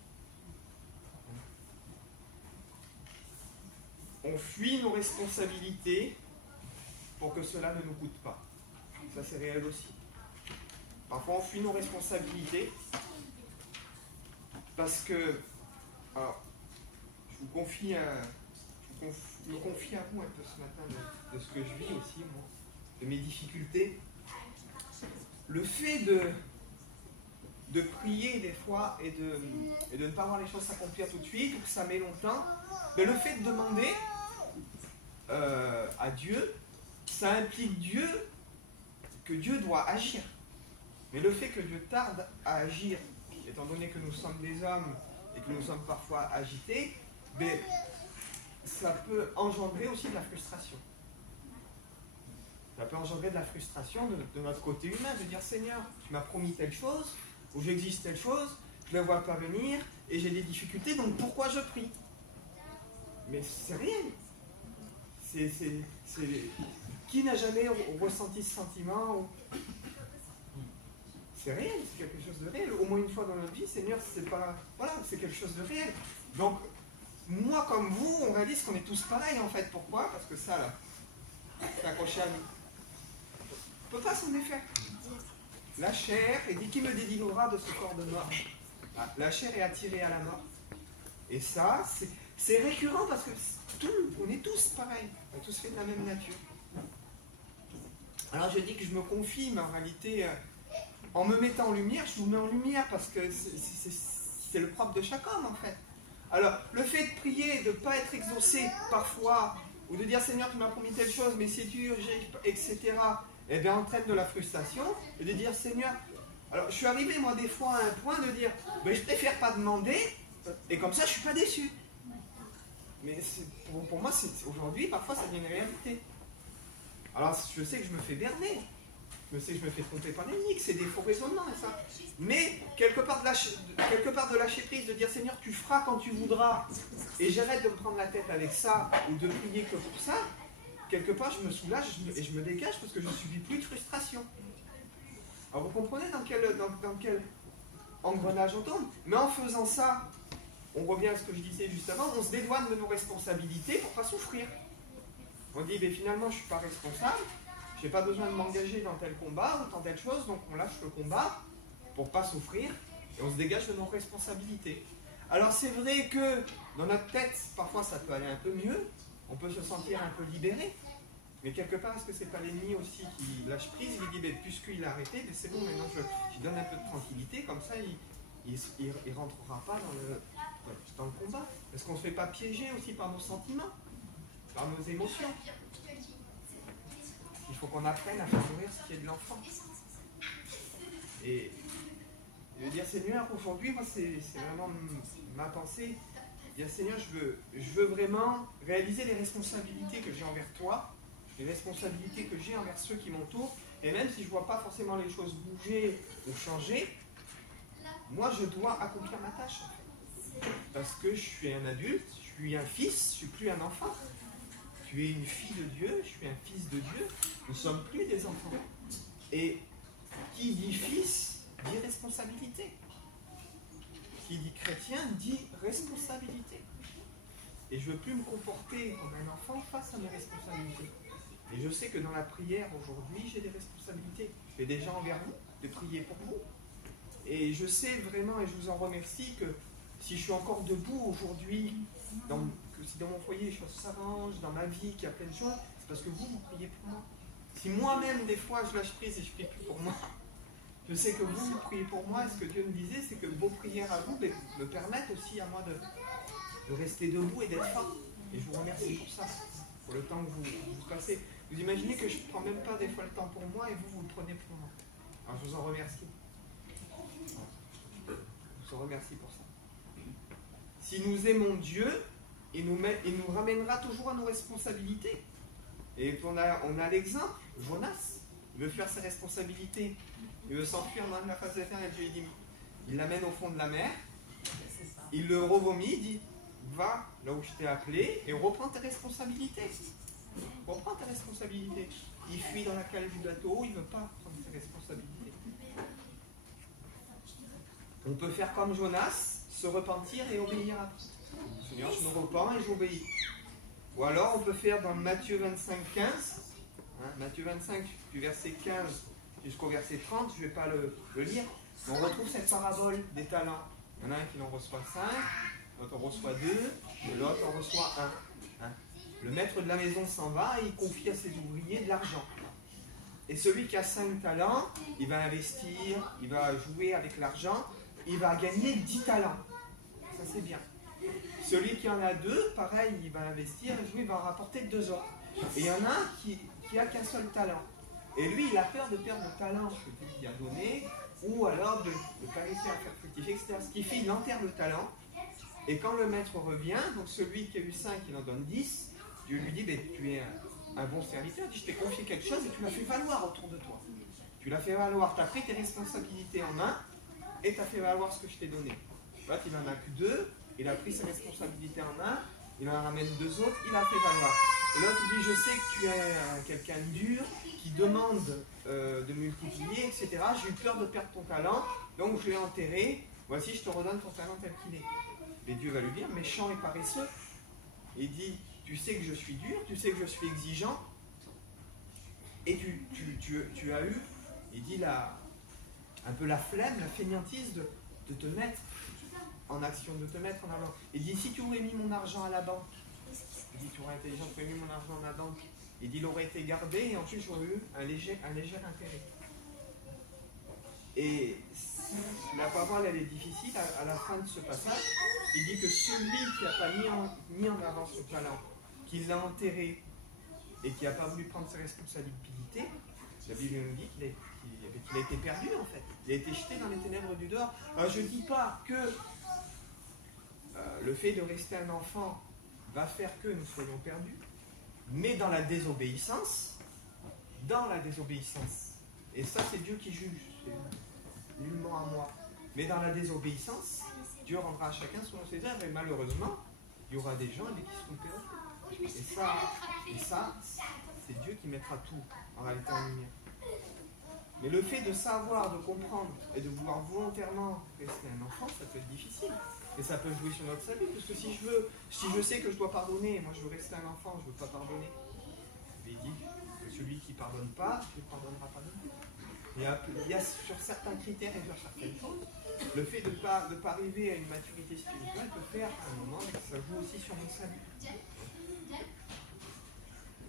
On fuit nos responsabilités pour que cela ne nous coûte pas. Ça, c'est réel aussi. Parfois, on fuit nos responsabilités parce que, alors, je me confie à vous un peu ce matin de ce que je vis aussi, moi, de mes difficultés. Le fait de prier des fois et de ne pas voir les choses s'accomplir tout de suite, ou que ça met longtemps, mais le fait de demander à Dieu, ça implique que Dieu doit agir. Mais le fait que Dieu tarde à agir, étant donné que nous sommes des hommes et que nous sommes parfois agités, mais ça peut engendrer aussi de la frustration. Ça peut engendrer de la frustration de notre côté humain, de dire Seigneur, tu m'as promis telle chose, ou j'existe telle chose, je ne la vois pas venir, et j'ai des difficultés, donc pourquoi je prie? Mais c'est réel. Qui n'a jamais ressenti ce sentiment? C'est réel, c'est quelque chose de réel. Au moins une fois dans notre vie, Seigneur, c'est quelque chose de réel. Donc, moi comme vous, on réalise qu'on est tous pareils en fait. Pourquoi? Parce que ça, là, c'est accroché à nous. On ne peut pas s'en défaire. La chair, et dit qui me délivrera de ce corps de mort? La chair est attirée à la mort. Et ça, c'est récurrent parce que on est tous pareils, on est tous faits de la même nature. Alors je dis que je me confie, mais en réalité, en me mettant en lumière, je vous mets en lumière parce que c'est le propre de chaque homme en fait. Alors, le fait de prier, de ne pas être exaucé parfois, ou de dire Seigneur, tu m'as promis telle chose, mais c'est dur, etc., eh bien, entraîne de la frustration, et de dire Seigneur. Alors, je suis arrivé, moi, des fois, à un point de dire ben, je préfère pas demander, et comme ça, je ne suis pas déçu. Mais pour moi, aujourd'hui, parfois, ça devient une réalité. Alors, je sais que je me fais berner. Je sais que je me fais tromper par l'ennemi, que c'est des faux raisonnements et ça. Mais quelque part de lâcher prise, de dire Seigneur, tu feras quand tu voudras, et j'arrête de me prendre la tête avec ça, ou de prier que pour ça, quelque part je me soulage et je me dégage parce que je ne subis plus de frustration. Alors vous comprenez dans quel engrenage on tombe? Mais en faisant ça, on revient à ce que je disais juste avant, on se dédouane de nos responsabilités pour ne pas souffrir. On dit, mais finalement je ne suis pas responsable, je n'ai pas besoin de m'engager dans tel combat ou dans telle chose, donc on lâche le combat pour ne pas souffrir et on se dégage de nos responsabilités. Alors c'est vrai que dans notre tête, parfois ça peut aller un peu mieux, on peut se sentir un peu libéré, mais quelque part, est-ce que c'est pas l'ennemi aussi qui lâche prise? Il dit, puisqu'il a arrêté, mais c'est bon, maintenant je donne un peu de tranquillité, comme ça il ne rentrera pas dans le combat. Est-ce qu'on ne se fait pas piéger aussi par nos sentiments, par nos émotions? Il faut qu'on apprenne à faire mourir ce qui est de l'enfant. Et je veux dire, Seigneur, aujourd'hui, moi, c'est vraiment ma pensée. Dire, Seigneur, je veux vraiment réaliser les responsabilités que j'ai envers toi, les responsabilités que j'ai envers ceux qui m'entourent. Et même si je ne vois pas forcément les choses bouger ou changer, moi, je dois accomplir ma tâche. Parce que je suis un adulte, je suis un fils, je ne suis plus un enfant. Tu es une fille de Dieu, je suis un fils de Dieu, nous ne sommes plus des enfants. Et qui dit fils, dit responsabilité. Qui dit chrétien, dit responsabilité. Et je ne veux plus me comporter comme un enfant face à mes responsabilités. Et je sais que dans la prière, aujourd'hui, j'ai des responsabilités. Je fais déjà envers vous, de prier pour vous. Et je sais vraiment, et je vous en remercie, que si je suis encore debout aujourd'hui, si dans mon foyer les choses s'arrangent, dans ma vie qu'il y a plein de choses, c'est parce que vous priez pour moi. Si moi-même des fois je lâche prise et je ne prie plus pour moi, je sais que vous priez pour moi, et ce que Dieu me disait, c'est que vos prières à vous me permettent aussi à moi de rester debout et d'être fort. Et je vous remercie pour ça, pour le temps que vous passez. Vous imaginez que je ne prends même pas des fois le temps pour moi et vous le prenez pour moi. Alors je vous en remercie. Je vous en remercie pour ça. Si nous aimons Dieu, il nous ramènera toujours à nos responsabilités. Et on a l'exemple, Jonas, il veut faire ses responsabilités, il veut s'enfuir dans la face de la terre, et Dieu dit, il l'amène au fond de la mer, il le revomit, il dit, va là où je t'ai appelé et reprends tes responsabilités. Reprends tes responsabilités. Il fuit dans la cale du bateau, il ne veut pas prendre ses responsabilités. On peut faire comme Jonas, se repentir et obéir à tout. Seigneur, je me repens et j'obéis. Ou alors on peut faire dans Matthieu 25, 15, Matthieu 25, du verset 15 jusqu'au verset 30, je ne vais pas le lire, mais on retrouve cette parabole des talents. Il y en a un qui en reçoit 5, l'autre en reçoit 2, et l'autre en reçoit 1. Le maître de la maison s'en va et il confie à ses ouvriers de l'argent. Et celui qui a 5 talents, il va investir, il va jouer avec l'argent, il va gagner 10 talents. Ça c'est bien. Celui qui en a 2, pareil, il va investir et jouer, il va en rapporter 2 autres. Et il y en a un qui n'a qu'un seul talent. Et lui, il a peur de perdre le talent que Dieu lui a donné, ou alors de ne pas réussir à faire fructifier, etc. Ce qui fait, il enterre le talent. Et quand le maître revient, donc celui qui a eu 5, il en donne 10, Dieu lui dit, tu es un bon serviteur, je t'ai confié quelque chose et tu l'as fait valoir autour de toi. Tu l'as fait valoir, tu as pris tes responsabilités en main et tu as fait valoir ce que je t'ai donné. Là, il n'en a que 2, il a pris ses responsabilités en main, il en ramène 2 autres, il a fait valoir. Et l'autre dit, je sais que tu es quelqu'un de dur, qui demande de multiplier, etc. J'ai eu peur de perdre ton talent, donc je l'ai enterré, voici, je te redonne ton talent tel qu'il est. Et Dieu va lui dire, méchant et paresseux. Il dit, tu sais que je suis dur, tu sais que je suis exigeant, et tu as eu, il dit, un peu la flemme, la fainéantise de te mettre en action, de te mettre en avant. Il dit, si tu aurais mis mon argent à la banque, il dit, tu aurais intelligent, tu aurais mis mon argent à la banque, il dit, il aurait été gardé et en plus j'aurais eu un léger intérêt. Et la parole, elle est difficile à la fin de ce passage. Il dit que celui qui n'a pas mis en avant ce talent, qui l'a enterré et qui n'a pas voulu prendre ses responsabilités, la Bible nous dit qu'il a été perdu en fait. Il a été jeté dans les ténèbres du dehors. Alors je ne dis pas que le fait de rester un enfant va faire que nous soyons perdus, mais dans la désobéissance, et ça c'est Dieu qui juge, c'est nullement à moi, mais dans la désobéissance, Dieu rendra à chacun selon ses œuvres, et malheureusement, il y aura des gens qui seront perdus. Et ça, c'est Dieu qui mettra tout en réalité en lumière. Mais le fait de savoir, de comprendre et de vouloir volontairement rester un enfant, ça peut être difficile. Et ça peut jouer sur notre salut, parce que si je sais que je dois pardonner, moi je veux rester un enfant, je ne veux pas pardonner. Il dit que celui qui ne pardonne pas, ne pardonnera pas non plus. Il y a sur certains critères et sur certaines choses, le fait de ne pas arriver à une maturité spirituelle peut faire à un moment, mais ça joue aussi sur mon salut.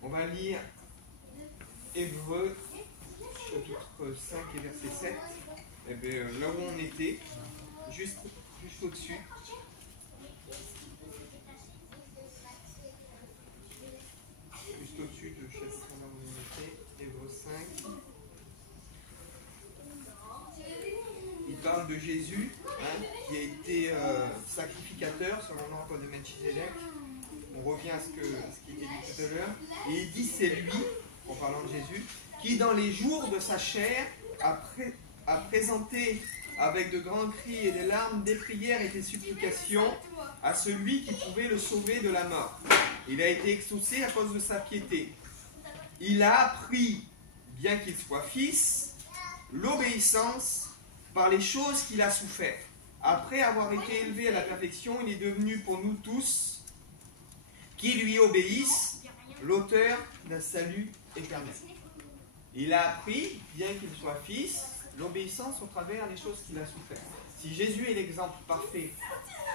On va lire Hébreux, chapitre 5 et verset 7. Et bien, là où on était, juste au-dessus. Juste au-dessus du chapitre là où on était, Hébreux 5. Il parle de Jésus, qui a été sacrificateur selon l'ordre de Melchizedek. On revient à ce qui était dit tout à l'heure. Et il dit c'est lui, en parlant de Jésus, qui dans les jours de sa chair a présenté avec de grands cris et des larmes des prières et des supplications à celui qui pouvait le sauver de la mort. Il a été exaucé à cause de sa piété. Il a appris, bien qu'il soit fils, l'obéissance par les choses qu'il a souffert. Après avoir été élevé à la perfection, il est devenu pour nous tous qui lui obéissent, l'auteur d'un salut éternel. Il a appris, bien qu'il soit fils, l'obéissance au travers des choses qu'il a souffert. Si Jésus est l'exemple parfait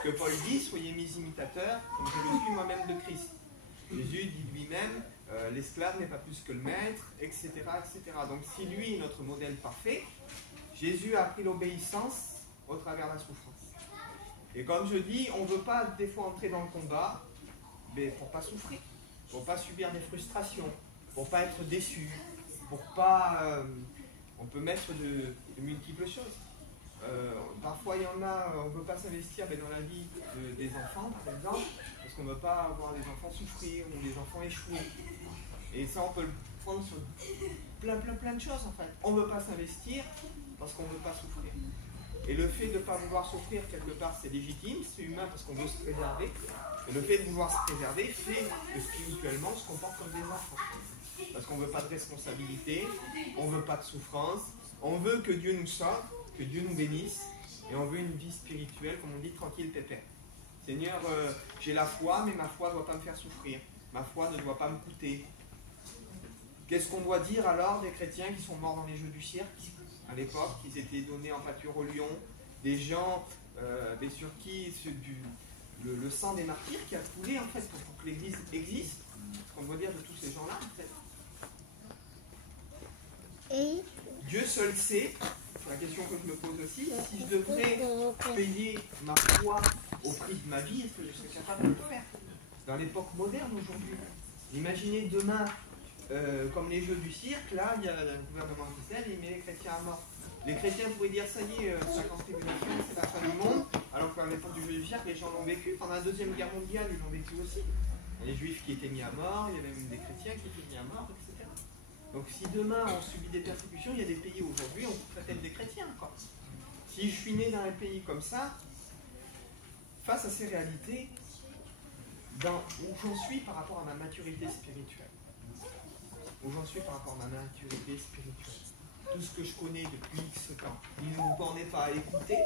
que Paul dit, soyez mes imitateurs, comme je le suis moi-même de Christ. Jésus dit lui-même, l'esclave n'est pas plus que le maître, etc., etc. Donc si lui est notre modèle parfait, Jésus a appris l'obéissance au travers de la souffrance. Et comme je dis, on ne veut pas des fois entrer dans le combat, mais pour ne pas souffrir, pour ne pas subir des frustrations, pour ne pas être déçu, pour pas... on peut mettre de multiples choses. Parfois, il y en a, on ne veut pas s'investir dans la vie des enfants, par exemple, parce qu'on ne veut pas voir les enfants souffrir ou les enfants échouer. Et ça, on peut le prendre sur plein de choses, en fait. On ne veut pas s'investir parce qu'on ne veut pas souffrir. Et le fait de ne pas vouloir souffrir, quelque part, c'est légitime, c'est humain parce qu'on veut se préserver. Et le fait de vouloir se préserver fait que spirituellement, on se comporte comme des enfants. Parce qu'on ne veut pas de responsabilité, on ne veut pas de souffrance, on veut que Dieu nous sauve, que Dieu nous bénisse, et on veut une vie spirituelle, comme on dit, tranquille, pépère. Seigneur, j'ai la foi, mais ma foi ne doit pas me faire souffrir. Ma foi ne doit pas me coûter. Qu'est-ce qu'on doit dire alors des chrétiens qui sont morts dans les jeux du cirque à l'époque, qui étaient donnés en pâture au lion, des gens sur qui le sang des martyrs qui a coulé en fait pour que l'Église existe. Ce qu'on doit dire de tous ces gens-là en fait. Et Dieu seul sait, c'est la question que je me pose aussi, si je devrais payer ma foi au prix de ma vie, est-ce que je serais capable de le faire dans l'époque moderne aujourd'hui? Imaginez demain, comme les jeux du cirque, là, il y a un gouvernement qui s'aide et il met les chrétiens à mort. Les chrétiens pourraient dire, ça y est, 50 tribulations, c'est la fin du monde, alors qu'à l'époque du jeu du cirque, les gens l'ont vécu. Pendant la Deuxième Guerre mondiale, ils l'ont vécu aussi. Il y a les juifs qui étaient mis à mort, il y avait même des chrétiens qui étaient mis à mort, etc. Donc si demain on subit des persécutions, il y a des pays aujourd'hui, on traite des chrétiens, quoi. Si je suis né dans un pays comme ça, face à ces réalités, où j'en suis par rapport à ma maturité spirituelle, où j'en suis par rapport à ma maturité spirituelle, tout ce que je connais depuis X temps, il ne vous bornez pas à écouter,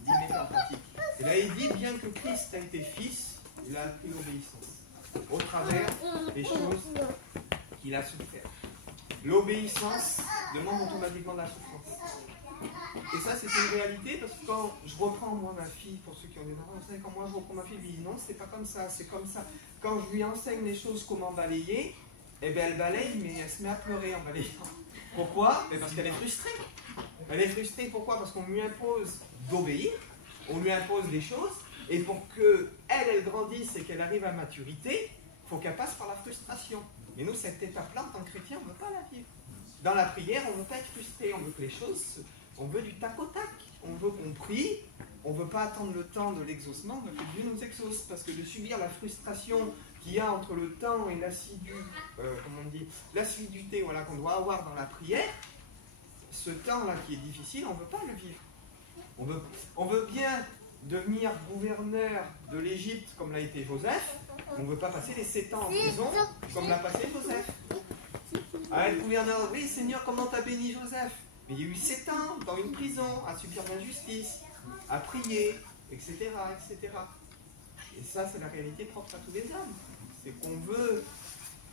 d'y mettre en pratique. Et là il dit, bien que Christ a été fils, il a appris l'obéissance, au travers des choses qu'il a souffert. L'obéissance demande automatiquement de la souffrance. Et ça, c'est une réalité, parce que quand je reprends, moi, ma fille, pour ceux qui ont des enfants, vous savez, quand moi je reprends ma fille, je lui dis non, c'est pas comme ça, c'est comme ça. Quand je lui enseigne les choses, comment balayer, eh bien, elle balaye, mais elle se met à pleurer en balayant. Pourquoi? Parce qu'elle est frustrée. Elle est frustrée, pourquoi? Parce qu'on lui impose d'obéir, on lui impose des choses, et pour qu'elle grandisse et qu'elle arrive à maturité, il faut qu'elle passe par la frustration. Et nous, cette étape-là, en tant que chrétien, on ne veut pas la vivre. Dans la prière, on ne veut pas être frustré, on veut que les choses, on veut du tac au tac. On veut qu'on prie, on ne veut pas attendre le temps de l'exaucement, on veut que Dieu nous exauce. Parce que de subir la frustration qu'il y a entre le temps et l'assiduité voilà, qu'on doit avoir dans la prière, ce temps-là qui est difficile, on ne veut pas le vivre. On veut bien devenir gouverneur de l'Égypte comme l'a été Joseph, on ne veut pas passer les 7 ans en prison comme l'a passé Joseph. Ah, le gouverneur, oui Seigneur, comment t'as béni Joseph? Mais il y a eu 7 ans dans une prison à subir l'injustice, à prier, etc., etc. Et ça, c'est la réalité propre à tous les hommes. C'est qu'on veut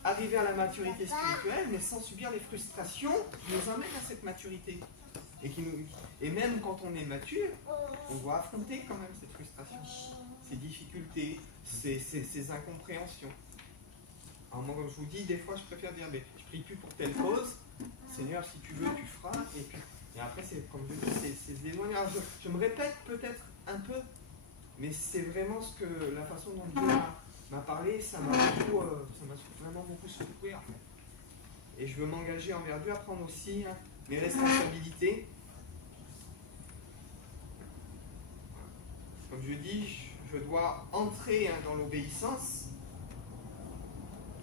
arriver à la maturité spirituelle, mais sans subir les frustrations qui nous amènent à cette maturité. Et même quand on est mature, on doit affronter quand même cette frustration, ces difficultés, ces incompréhensions. Alors moi, comme je vous dis, des fois, je préfère dire, mais je prie plus pour telle cause. Seigneur, si tu veux, tu feras. Et après, c'est comme je dis, c'est se déloigner. Alors, je me répète peut-être un peu, mais c'est vraiment la façon dont Dieu m'a parlé, ça m'a vraiment beaucoup secoué en fait. Et je veux m'engager envers Dieu à prendre aussi mes responsabilités. Comme je dis, je dois entrer dans l'obéissance.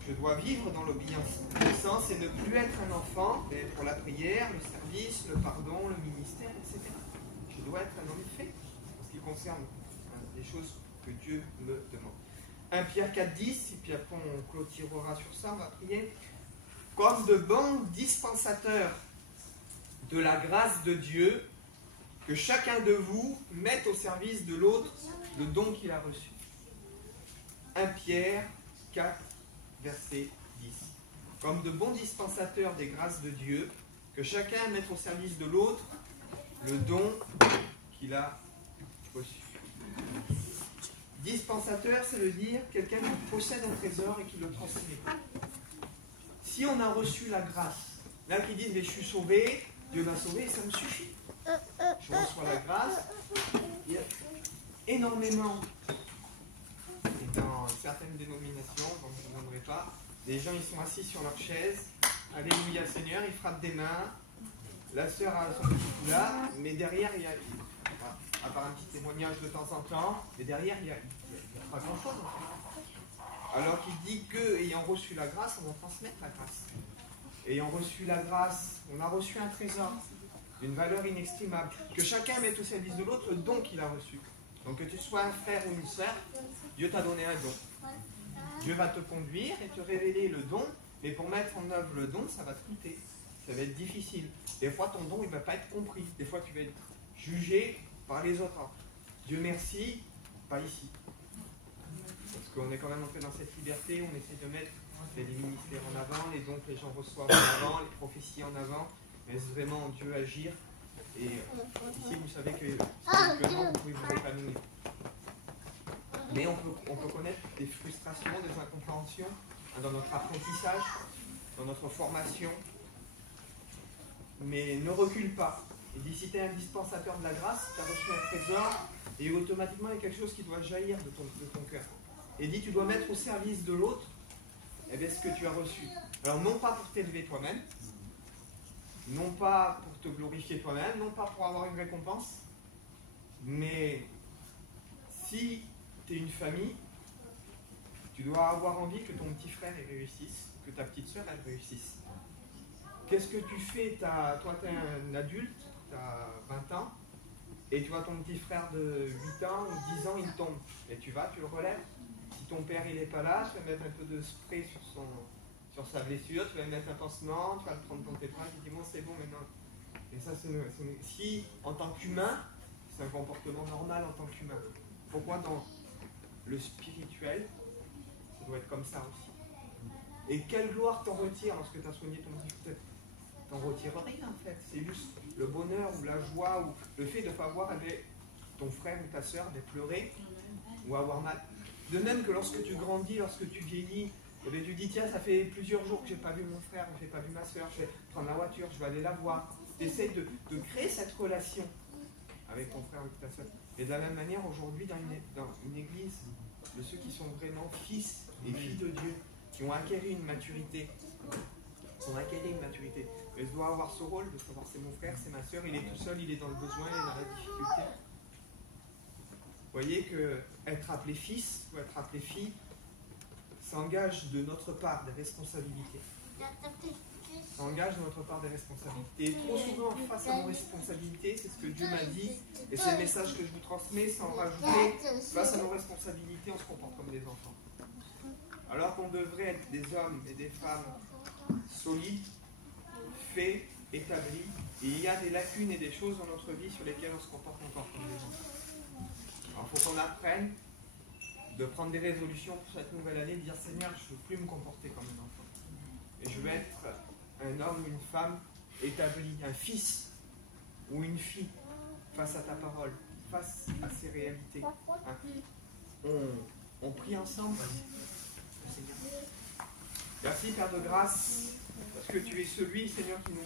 Je dois vivre dans l'obéissance et ne plus être un enfant, mais pour la prière, le service, le pardon, le ministère, etc. Je dois être un homme fait, en ce qui concerne les choses que Dieu me demande. 1 Pierre 4,10, et puis après on clôturera sur ça, on va prier. Comme de bons dispensateurs de la grâce de Dieu, que chacun de vous mette au service de l'autre le don qu'il a reçu. 1 Pierre 4, verset 10. Comme de bons dispensateurs des grâces de Dieu, que chacun mette au service de l'autre le don qu'il a reçu. Dispensateur, c'est le dire quelqu'un qui possède un trésor et qui le transmet. Si on a reçu la grâce, là qui dit mais je suis sauvé, Dieu m'a sauvé et ça me suffit. Je reçois la grâce. Il y a énormément, et dans certaines dénominations, donc je ne viendrai pas, les gens ils sont assis sur leur chaise, Alléluia Seigneur, ils frappent des mains, la sœur a son petit foulard, mais derrière il y a, à part un petit témoignage de temps en temps, mais derrière il n'y a pas grand chose en fait. Alors qu'il dit que, ayant reçu la grâce, on va transmettre la grâce. Ayant reçu la grâce, on a reçu un trésor, une valeur inestimable, que chacun mette au service de l'autre le don qu'il a reçu. Donc que tu sois un frère ou une sœur, Dieu t'a donné un don. Dieu va te conduire et te révéler le don, mais pour mettre en œuvre le don, ça va te coûter. Ça va être difficile. Des fois, ton don, il ne va pas être compris. Des fois, tu vas être jugé par les autres. Dieu merci, pas ici. Parce qu'on est quand même entré dans cette liberté, on essaie de mettre les ministères en avant, les dons que les gens reçoivent en avant, les prophéties en avant. Mais c'est vraiment Dieu agir. Et ici, vous savez que spirituellement, vous pouvez vous épanouir. Mais on peut connaître des frustrations, des incompréhensions dans notre apprentissage, dans notre formation. Mais ne recule pas. Et dis si tu es un dispensateur de la grâce, tu as reçu un trésor, et automatiquement il y a quelque chose qui doit jaillir de ton cœur. Et dis tu dois mettre au service de l'autre eh bien, ce que tu as reçu. Alors non pas pour t'élever toi-même, non pas pour te glorifier toi-même, non pas pour avoir une récompense, mais si tu es une famille, tu dois avoir envie que ton petit frère réussisse, que ta petite soeur elle réussisse. Qu'est-ce que tu fais? Toi, tu es un adulte, tu as 20 ans, et tu vois ton petit frère de 8 ans ou 10 ans, il tombe. Et tu le relèves. Si ton père il n'est pas là, tu vas mettre un peu de spray sur sa blessure, tu vas mettre un pansement, tu vas le prendre dans tes bras, tu dis bon c'est bon maintenant. Et ça, si en tant qu'humain, c'est un comportement normal en tant qu'humain. Pourquoi dans le spirituel, ça doit être comme ça aussi. Et quelle gloire t'en retire lorsque tu as soigné ton petit frère? t'en retires rien en fait. C'est juste le bonheur ou la joie ou le fait de ne pas voir avec ton frère ou ta soeur pleurer ou avoir mal. De même que lorsque tu grandis, lorsque tu vieillis, eh bien, tu dis tiens, ça fait plusieurs jours que je n'ai pas vu mon frère, je n'ai pas vu ma soeur, je vais prendre la voiture, je vais aller la voir. Tu essaies de créer cette relation avec ton frère ou ta soeur. Et de la même manière, aujourd'hui, dans une église, de ceux qui sont vraiment fils et filles de Dieu, qui ont acquéri une maturité, et je dois avoir ce rôle de savoir c'est mon frère, c'est ma soeur, il est tout seul, il est dans le besoin, il est dans la difficulté. Vous voyez que être appelé fils ou être appelé fille, ça engage de notre part des responsabilités. Ça engage de notre part des responsabilités. Et trop souvent, face à nos responsabilités, c'est ce que Dieu m'a dit, et c'est le message que je vous transmets sans rajouter, face à nos responsabilités, on se comporte comme des enfants. Alors qu'on devrait être des hommes et des femmes solides, faits, établis, et il y a des lacunes et des choses dans notre vie sur lesquelles on se comporte encore comme des enfants. Alors il faut qu'on apprenne de prendre des résolutions pour cette nouvelle année, de dire Seigneur, je ne veux plus me comporter comme un enfant. Et je veux être un homme, une femme établie, un fils ou une fille face à ta parole, face à ces réalités. Hein? On prie ensemble. Seigneur. Merci Père de grâce, parce que tu es celui, Seigneur, qui nous